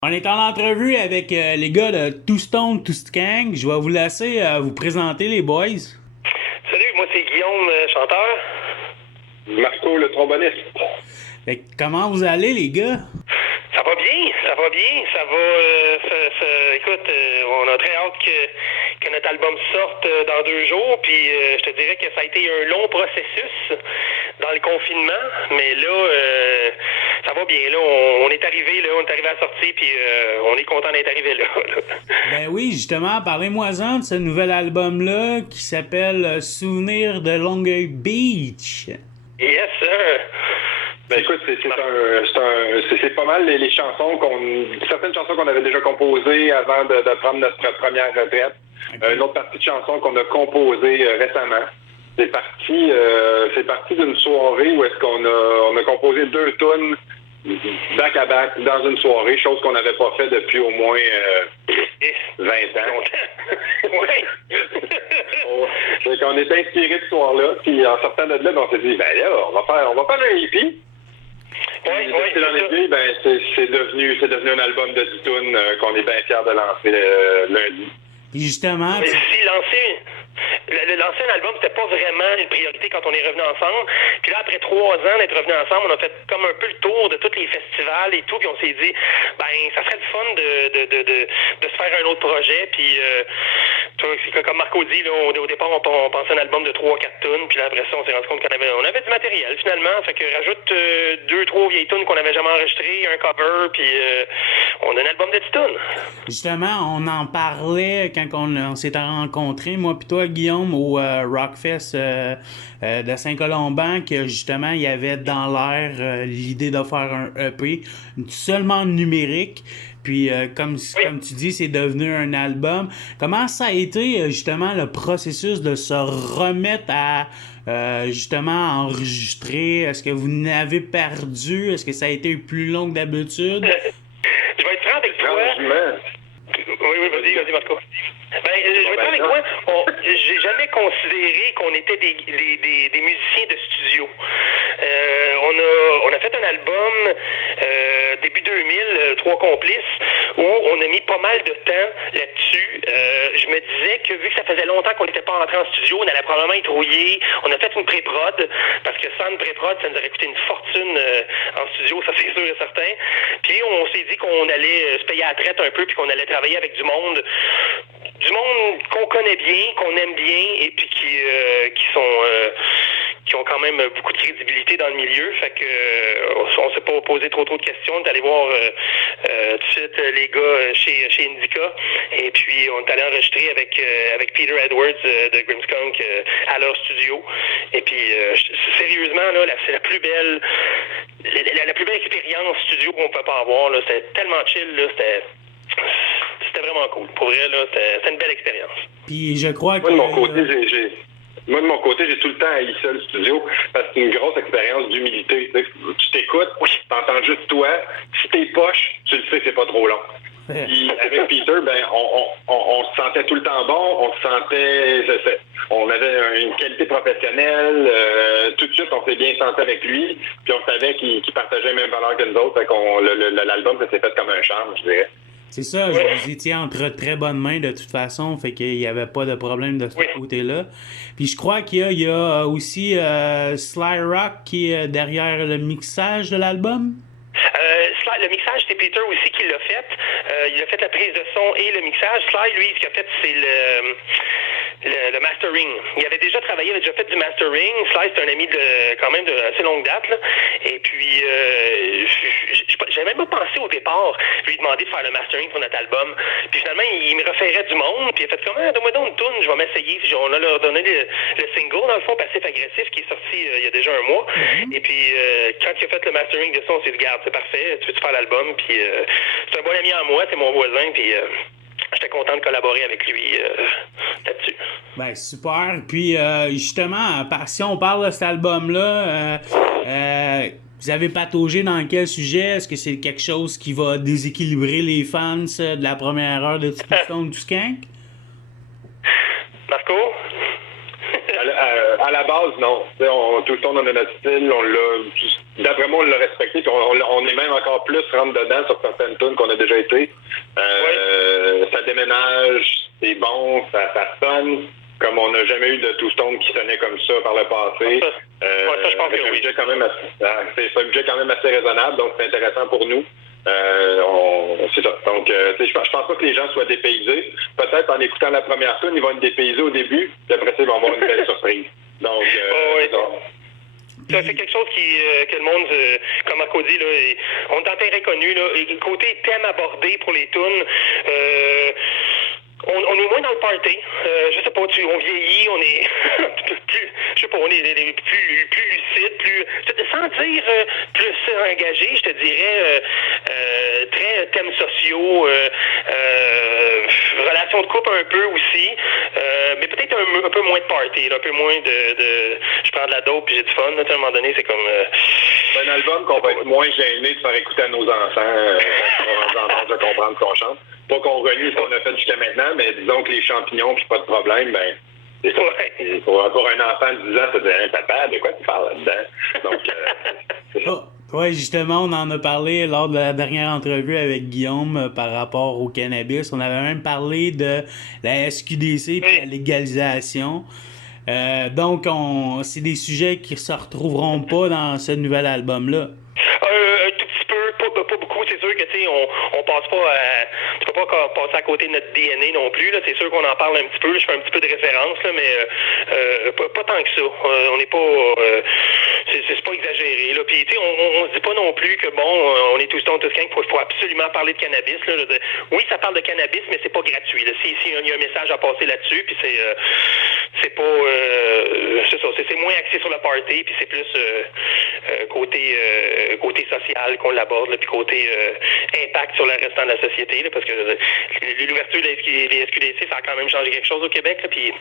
On est en entrevue avec les gars de Two Stone, Two Skank. Je vais vous laisser vous présenter les boys. Salut, moi c'est Guillaume, chanteur. Marco, le tromboniste. Fait que comment vous allez, les gars? Ça va bien, ça va bien, ça va. Écoute, on a très hâte que notre album sorte dans 2 jours. Puis je te dirais que ça a été un long processus dans le confinement, mais là, ça va bien. Là, on est arrivé à la sortie, puis on est content d'être arrivé là. Ben oui, justement, parlez-moi-en de ce nouvel album-là qui s'appelle Souvenir de Longueuil Beach. Yes, sir. Ben écoute, c'est pas mal les chansons certaines chansons qu'on avait déjà composées avant de prendre notre première retraite. Okay. Une autre partie de chansons qu'on a composées récemment. C'est parti d'une soirée où est-ce qu'on a composé 2 tunes back à back dans une soirée, chose qu'on n'avait pas fait depuis au moins 20 ans. Ouais. Donc on est inspiré ce soir-là, puis en sortant de là, on s'est dit ben là, on va faire un hippie. Oui, dans l'idée, ben c'est devenu un album de 10 tunes qu'on est bien fiers de lancer lundi. Puis justement, Mais si lancer un album, c'était pas vraiment une priorité quand on est revenu ensemble. Puis là, après 3 ans d'être revenu ensemble, on a fait comme un peu le tour de tous les festivals et tout, puis on s'est dit, ben, ça serait le fun de se faire un autre projet. Puis, comme Marco dit, là, au départ, on pensait un album de 3-4 tunes, puis là, après ça, on s'est rendu compte qu'on avait du matériel, finalement. Fait que rajoute 2-3 vieilles tunes qu'on n'avait jamais enregistrées, un cover, puis on a un album de 10 tunes. Justement, on en parlait quand on s'était rencontrés, moi puis toi, Guillaume, au Rockfest de Saint-Colomban, que justement, il y avait dans l'air l'idée de faire un EP seulement numérique. Puis, comme tu dis, c'est devenu un album. Comment ça a été, justement, le processus de se remettre à, justement, enregistrer? Est-ce que vous n'avez perdu? Est-ce que ça a été plus long que d'habitude? Je vais être franc avec toi. Oui, vas-y, Marco. Ben, je vais être franc avec toi. J'ai jamais considéré qu'on était des musiciens de studio. On a fait un album début 2000, 3 complices, où on a mis pas mal de temps là-dessus. Je me disais que vu que ça faisait longtemps qu'on n'était pas entré en studio, on allait probablement être rouillé. On a fait une pré-prod, parce que sans une pré-prod, ça nous aurait coûté une fortune en studio, ça c'est sûr et certain. Puis on s'est dit qu'on allait se payer à la traite un peu, puis qu'on allait travailler avec du monde qu'on connaît bien, qu'on aime bien, et puis qui ont quand même beaucoup de crédibilité dans le milieu. Fait que on s'est pas posé trop de questions. On est allé voir tout de suite les gars chez Indica, et puis on est allé enregistrer avec Peter Edwards de Grimmskunk à leur studio. Et puis sérieusement là, c'est la plus belle expérience studio qu'on peut pas avoir là. C'était tellement chill là, c'était vraiment cool. Pour vrai, là, c'était une belle expérience. Puis je crois que... Moi, de mon côté, j'ai tout le temps haï ça, le studio, parce que c'est une grosse expérience d'humilité. Tu t'écoutes, tu entends juste toi. Si t'es poche, tu le sais que c'est pas trop long. Puis avec Peter, ben, on se sentait tout le temps bon, on avait une qualité professionnelle, tout de suite on s'est bien senti avec lui, puis on savait qu'il partageait les mêmes valeurs que nous autres, fait qu'on l'album ça s'est fait comme un charme, je dirais. C'est ça, vous étiez entre très bonnes mains de toute façon, fait qu'il n'y avait pas de problème de ce côté-là. Puis je crois qu'il y a aussi Sly Rock qui est derrière le mixage de l'album. Le mixage, c'est Peter aussi qui l'a fait. Il a fait la prise de son et le mixage. Sly, lui, ce qu'il a fait, c'est le mastering. Il avait déjà travaillé, il avait déjà fait du mastering. Sly, c'est un ami quand même de assez longue date, là. Et puis, j'avais même pas pensé au départ lui demander de faire le mastering pour notre album. Puis finalement, il me référait du monde. Puis il a fait comment? Donne-moi donc une toune, je vais m'essayer. Puis on a leur donné le single, dans le fond, Passif Agressif, qui est sorti il y a déjà un mois. Et puis, quand il a fait le mastering de ça, on s'est dit, regarde, c'est parfait, tu veux-tu faire l'album? Puis c'est un bon ami à moi, c'est mon voisin. Puis j'étais content de collaborer avec lui là-dessus. Ben, super. Puis, justement, si on parle de cet album-là, vous avez pataugé dans quel sujet? Est-ce que c'est quelque chose qui va déséquilibrer les fans de la première heure de Two Stone, Two Skank? Marco? À la base, non. Tout le temps, on a notre style, d'après moi, on l'a respecté, puis on est même encore plus rentre dedans sur certaines tunes qu'on a déjà été. Ça déménage, c'est bon, ça sonne comme on n'a jamais eu de Two-Stone qui sonnait comme ça par le passé. Ça, je pense que oui. C'est un budget quand même assez raisonnable, donc c'est intéressant pour nous. C'est ça. Donc, je pense pas que les gens soient dépaysés. Peut-être en écoutant la première tune, ils vont être dépaysés au début, puis après ça, ils vont avoir une belle surprise. Donc, ça, c'est quelque chose que le monde, comme Marco dit, là, on est en terrain connu. Là, et côté thème abordé pour les tunes, on est moins dans le party. Je sais pas, on vieillit, on est plus, je sais pas, on est plus lucide, sans dire plus engagé, je te dirais très thèmes sociaux, relations de couple un peu aussi, mais peut-être un peu moins de party, là, un peu moins de je prends de la dope puis j'ai du fun. Là, à un moment donné, c'est comme c'est un album qu'on va être moins gêné de faire écouter à nos enfants quand on va de comprendre ce qu'on chante. Pas qu'on renie ce qu'on a fait jusqu'à maintenant, mais disons que les champignons puis pas de problème, ben c'est ça. Ouais. Pour un enfant de 10 ans, ça dit hey, papa, de quoi tu parles là-dedans? Donc c'est ça. Oui, justement, on en a parlé lors de la dernière entrevue avec Guillaume par rapport au cannabis. On avait même parlé de la SQDC et la légalisation. Donc, c'est des sujets qui se retrouveront pas dans ce nouvel album-là. Un tout petit peu, pas beaucoup. C'est sûr que tu sais, on passe pas tu peux pas passer à côté de notre DNA non plus. Là. C'est sûr qu'on en parle un petit peu. Je fais un petit peu de référence, là, mais pas tant que ça. On n'est pas c'est pas exagéré. Là. Puis tu sais, on se dit pas non plus que bon, on est tous gang, faut absolument parler de cannabis. Là. Oui, ça parle de cannabis, mais c'est pas gratuit. Là. Si il y a un message à passer là-dessus, puis c'est pas c'est ça, c'est moins axé sur le party, puis c'est plus côté social qu'on l'aborde, puis côté impact sur le restant de la société, là, parce que l'ouverture des SQDC, ça a quand même changé quelque chose au Québec, là, puis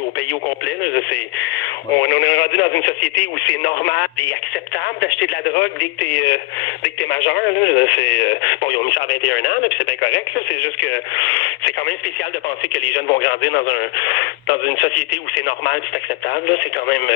au pays au complet. Là, on est rendu dans une société où c'est normal et acceptable d'acheter de la drogue dès que t'es majeur. Là, bon, ils ont mis ça à 21 ans, puis c'est bien correct. Là, c'est juste que c'est quand même spécial de penser que les jeunes vont grandir dans une société où c'est normal et c'est acceptable. Là, c'est quand même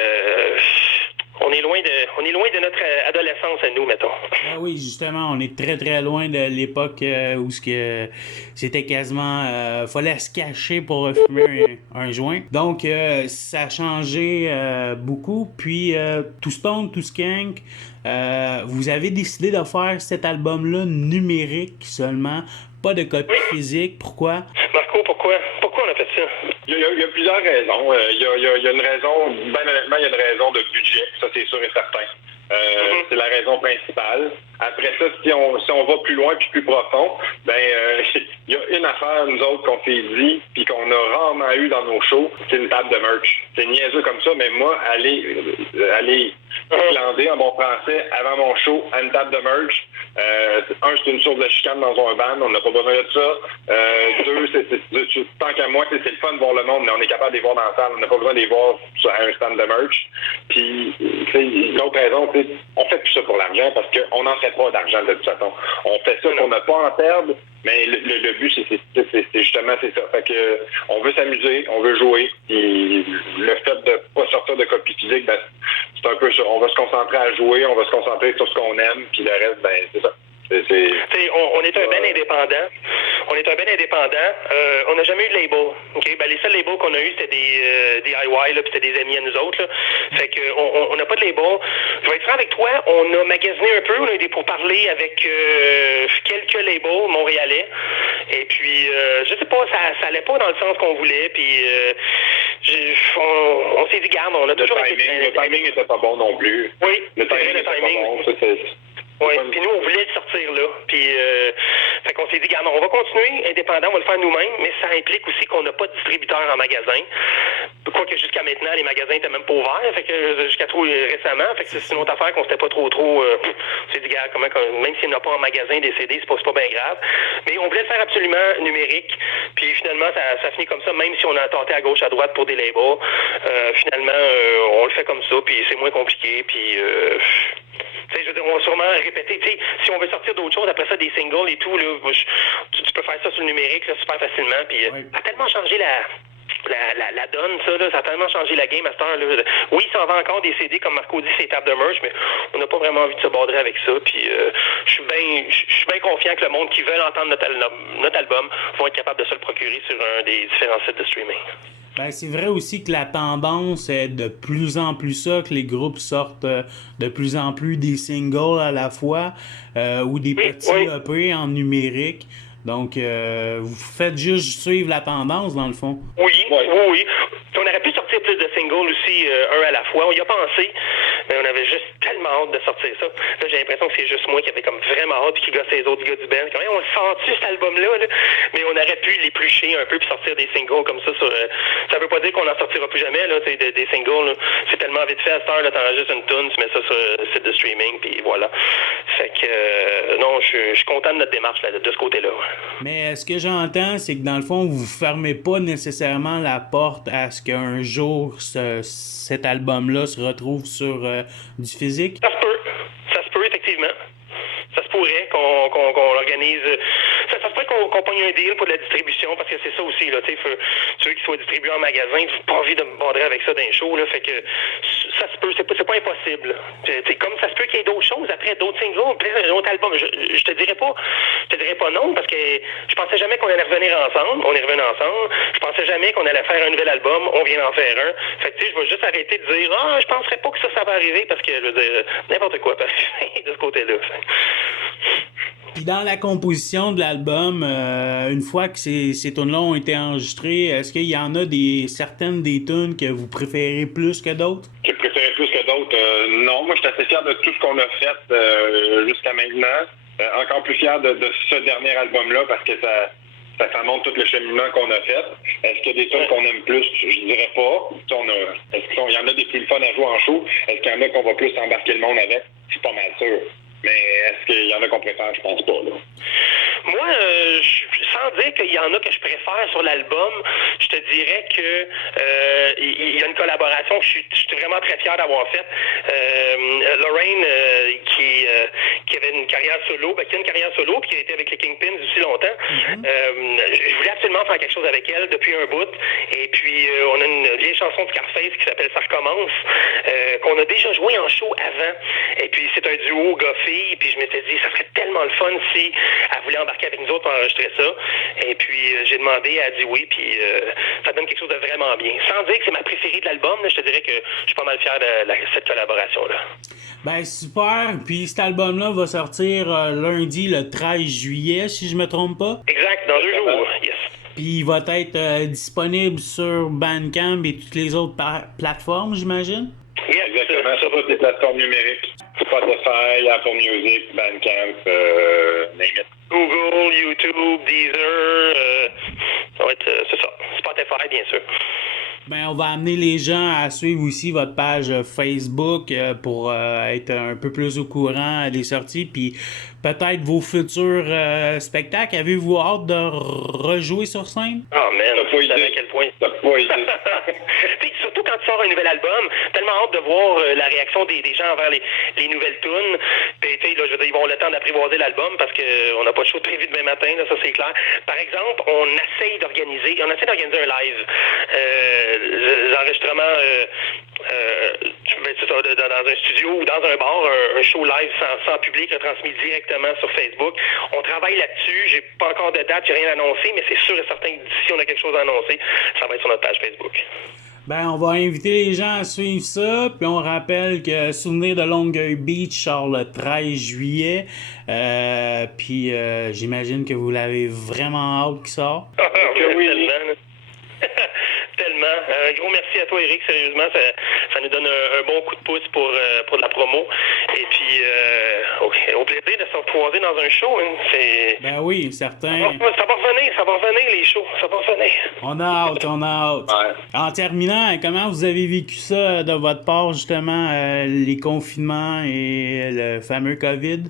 on est loin de notre adolescence à nous, mettons. Ah oui, justement, on est très très loin de l'époque où c'était quasiment fallait se cacher pour fumer un joint. Donc ça a changé beaucoup. Puis Tout Stone, Tout Skank, vous avez décidé de faire cet album-là numérique seulement, pas de copie physique. Pourquoi? Marco, pourquoi on a fait ça? Il y a plusieurs raisons. Il y a une raison, bien honnêtement, il y a une raison de budget, ça c'est sûr et certain. C'est la raison principale. Après ça, si on va plus loin puis plus profond, il y a une affaire, nous autres, qu'on s'est dit puis qu'on a rarement eu dans nos shows, c'est une table de merch. C'est niaiseux comme ça, mais moi, aller glander en bon français avant mon show à une table de merch, c'est une source de chicane dans un band, on n'a pas besoin de ça. Deux, tant qu'à moi, c'est le fun de voir le monde, mais on est capable de les voir dans la salle, on n'a pas besoin de les voir à un stand de merch. Puis, l'autre raison, on fait tout ça pour l'argent parce qu'on n'en fait pas d'argent de toute façon. On fait ça pour ne pas en perdre, mais le but, c'est justement c'est ça. Fait que on veut s'amuser, on veut jouer. Puis le fait de pas sortir de copie physique, c'est un peu ça. On va se concentrer à jouer, on va se concentrer sur ce qu'on aime, puis le reste, c'est ça. On est un band indépendant. On n'a jamais eu de label. Okay? Les seuls labels qu'on a eu, c'était des DIY, puis c'était des amis à nous autres. Là. Fait que on n'a pas de label. Je vais être franc avec toi, on a magasiné un peu, on a eu des pourparlers avec quelques labels montréalais. Et puis, je sais pas, ça allait pas dans le sens qu'on voulait. Puis, on s'est dit, garde, on a toujours été... Le timing n'était pas bon non plus. Oui, le timing n'était pas bon. Oui, puis nous, on voulait le sortir là. Puis, fait qu'on s'est dit, regarde, on va continuer indépendant, on va le faire nous-mêmes, mais ça implique aussi qu'on n'a pas de distributeur en magasin. Quoique jusqu'à maintenant, les magasins étaient même pas ouverts, fait que jusqu'à trop récemment, fait que c'est une autre affaire qu'on s'était pas trop on s'est dit, regarde, même s'il n'y en a pas en magasin des CD, c'est pas bien grave. Mais on voulait le faire absolument numérique. Puis finalement, ça finit comme ça, même si on a tenté à gauche, à droite pour des labels. Finalement, on le fait comme ça, puis c'est moins compliqué, puis... je veux dire, on va sûrement répéter. Si on veut sortir d'autres choses, après ça, des singles et tout, là, tu peux faire ça sur le numérique là, super facilement. Puis, a tellement changé la donne, ça a tellement changé la game à cette heure-là. Oui, ça en vend encore des CD, comme Marco dit, c'est tables de merch, mais on n'a pas vraiment envie de se border avec ça. Puis je suis bien confiant que le monde qui veut entendre notre album vont être capable de se le procurer sur un des différents sites de streaming. Ben, c'est vrai aussi que la tendance est de plus en plus ça, que les groupes sortent de plus en plus des singles à la fois ou des petits EP en numérique. Donc, vous faites juste suivre la tendance, dans le fond. Oui. On aurait pu sortir plus de singles aussi, un à la fois. On y a pensé, mais on avait juste tellement hâte de sortir ça. Là, j'ai l'impression que c'est juste moi qui avait comme vraiment hâte puis qui gossait les autres gars du band. Quand même, on le sent-tu, cet album-là? Là? Mais on aurait pu l'éplucher un peu puis sortir des singles comme ça. Ça veut pas dire qu'on n'en sortira plus jamais, là, des singles. Là. C'est tellement vite fait à cette heure, là, t'enregistres une tune, tu mets ça sur le site de streaming, puis voilà. Fait que, non, je suis content de notre démarche là, de ce côté-là. Mais ce que j'entends, c'est que dans le fond, vous fermez pas nécessairement la porte à ce qu'un jour cet album-là se retrouve sur du physique? Ça se peut, effectivement. Ça se pourrait qu'on l'organise. Ça se pourrait qu'on pogne un deal pour de la distribution, parce que c'est ça aussi, là, tu sais, ceux qui soient distribués en magasin, j'ai pas envie de me border avec ça d'un show, là, fait que ça se peut, c'est pas impossible. T'sais, comme ça se peut qu'il y ait d'autres choses après, d'autres singles, peut-être un autre album. Je te dirais pas non, parce que je pensais jamais qu'on allait revenir ensemble. On est revenu ensemble. Je pensais jamais qu'on allait faire un nouvel album. On vient d'en faire un. Fait que tu sais, je vais juste arrêter de dire je penserais pas que ça va arriver, parce que je veux dire n'importe quoi de ce côté-là. Puis dans la composition de l'album, une fois que ces tunes-là ont été enregistrées, est-ce qu'il y en a certaines des tunes que vous préférez plus que d'autres? Que je préférais plus que d'autres? Non, moi je suis assez fier de tout ce qu'on a fait jusqu'à maintenant. Encore plus fier de ce dernier album-là parce que ça montre tout le cheminement qu'on a fait. Est-ce qu'il y a des tunes qu'on aime plus? Je dirais pas. Est-ce qu'il y en a des plus fun à jouer en show? Est-ce qu'il y en a qu'on va plus embarquer le monde avec? C'est pas mal sûr. Mais est-ce qu'il y en a qu'on préfère? Je pense pas, là. Moi, sans dire qu'il y en a que je préfère sur l'album, je te dirais que il y a une collaboration que je suis vraiment très fier d'avoir faite. Lorraine, qui avait une carrière solo, qui a une carrière solo, puis qui a été avec les Kingpins aussi longtemps. Je voulais absolument faire quelque chose avec elle depuis un bout. Et puis, on a une vieille chanson de Scarface qui s'appelle Ça recommence, qu'on a déjà joué en show avant. Et puis, c'est un duo gars-fille, puis je m'étais dit, ça serait tellement le fun si elle voulait embarquer avec nous autres pour enregistrer ça. Et puis, j'ai demandé, elle a dit oui, puis ça donne quelque chose de vraiment bien. Sans dire que c'est ma préférée de l'album, là, je te dirais que je suis pas mal fier de cette collaboration-là. Ben, super. Puis cet album-là va sortir lundi, le 13 juillet, si je me trompe pas. Exact, dans 2 jours, yes. Puis il va être disponible sur Bandcamp et toutes les autres plateformes, j'imagine? Yes, exactement, sur toutes les plateformes numériques. Spotify, Apple Music, Bandcamp, name it. Google, YouTube, Deezer, ça va être, c'est ça. Spotify, bien sûr. Ben, on va amener les gens à suivre aussi votre page Facebook pour être un peu plus au courant des sorties, puis peut-être vos futurs spectacles. Avez-vous hâte de rejouer sur scène? Oh man, tu savais à quel point. T'as pas idée. Surtout quand tu sors un nouvel album, tellement hâte de voir la réaction des gens envers les nouvelles tunes. Puis, tu sais, là, je veux dire, ils vont avoir le temps d'apprivoiser l'album parce qu'on n'a pas de show prévu demain matin, là, ça c'est clair. Par exemple, on essaie d'organiser un live. L'enregistrement dans un studio ou dans un bar, un show live sans public retransmis directement sur Facebook. On travaille là-dessus. J'ai pas encore de date, j'ai rien annoncé, mais c'est sûr et certain que d'ici on a quelque chose à annoncer, ça va être sur notre page Facebook. Ben, on va inviter les gens à suivre ça, puis on rappelle que Souvenir de Longueuil Beach sort le 13 juillet, puis j'imagine que vous l'avez vraiment hâte qu'il sorte. Oui, tellement. Tellement. Un gros merci à toi, Eric. Sérieusement, ça nous donne un bon coup de pouce pour de la promo. Et puis, au plaisir de se retrouver dans un show. Hein. Ben oui, certain. Ça va revenir, les shows. Ça va revenir. On a hâte. Ouais. En terminant, comment vous avez vécu ça de votre part, justement, les confinements et le fameux COVID?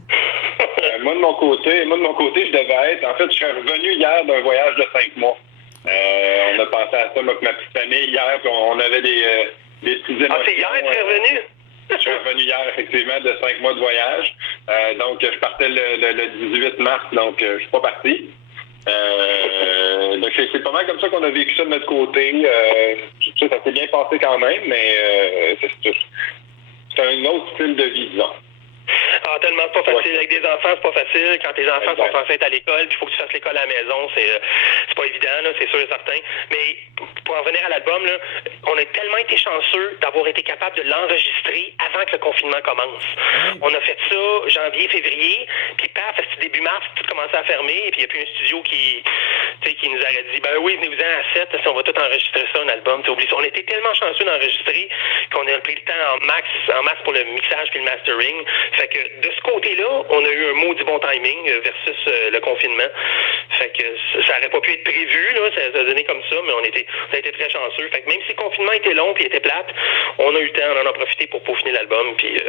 Moi, de mon côté, je devais être... En fait, je suis revenu hier d'un voyage de 5 mois. On a pensé à ça, moi, avec ma petite famille, hier, puis on avait des petites émotions. Ah, c'est hier que tu es revenu? Je suis revenu hier, effectivement, de 5 mois de voyage. Donc, je partais le 18 mars, donc je suis pas parti. Donc, c'est pas mal comme ça qu'on a vécu ça de notre côté. Ça s'est bien passé quand même, mais c'est un autre style de vie, disons. Ah, tellement c'est pas facile. Avec des enfants, c'est pas facile. Quand tes enfants sont censés être à l'école, puis il faut que tu fasses l'école à la maison, c'est pas évident, là, c'est sûr et certain. Mais pour en venir à l'album, là, on a tellement été chanceux d'avoir été capable de l'enregistrer avant que le confinement commence. On a fait ça janvier, février, puis paf, début mars, tout commençait à fermer, et puis il n'y a plus un studio qui nous aurait dit ben oui, venez-vous-en à 7, on va tout enregistrer ça, un album. On était tellement chanceux d'enregistrer qu'on a pris le temps en masse pour le mixage puis le mastering. Fait que de ce côté-là, on a eu un maudit bon timing versus le confinement. Fait que ça n'aurait pas pu être prévu, là, ça a donné comme ça, mais on a été très chanceux. Fait que même si le confinement était long puis était plate, on a eu le temps, on en a profité pour peaufiner l'album. Puis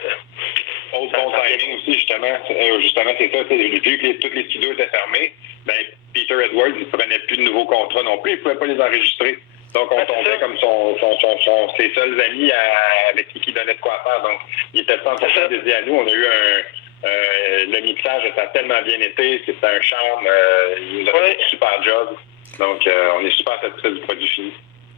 autre bon timing aussi, justement, c'est ça, vu que tous les studios étaient fermés, ben Peter Edwards, il ne prenait plus de nouveaux contrats non plus, il ne pouvait pas les enregistrer. Donc, on tombait comme ses seuls amis avec qui donnait de quoi faire. Donc, il était 100% dédié à nous. On a eu le mixage, ça a tellement bien été. C'était un charme. Il nous a fait un super job. Donc, on est super satisfait du produit fini.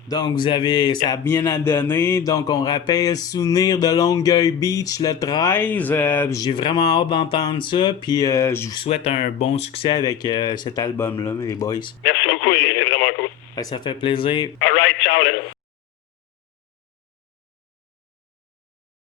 Donc, ça a bien à donner. Donc, on rappelle Souvenir de Longueuil Beach le 13. J'ai vraiment hâte d'entendre ça. Puis, je vous souhaite un bon succès avec cet album-là, les boys. Merci beaucoup, Eric. C'est vraiment cool. Ça fait plaisir. All right, ciao, là.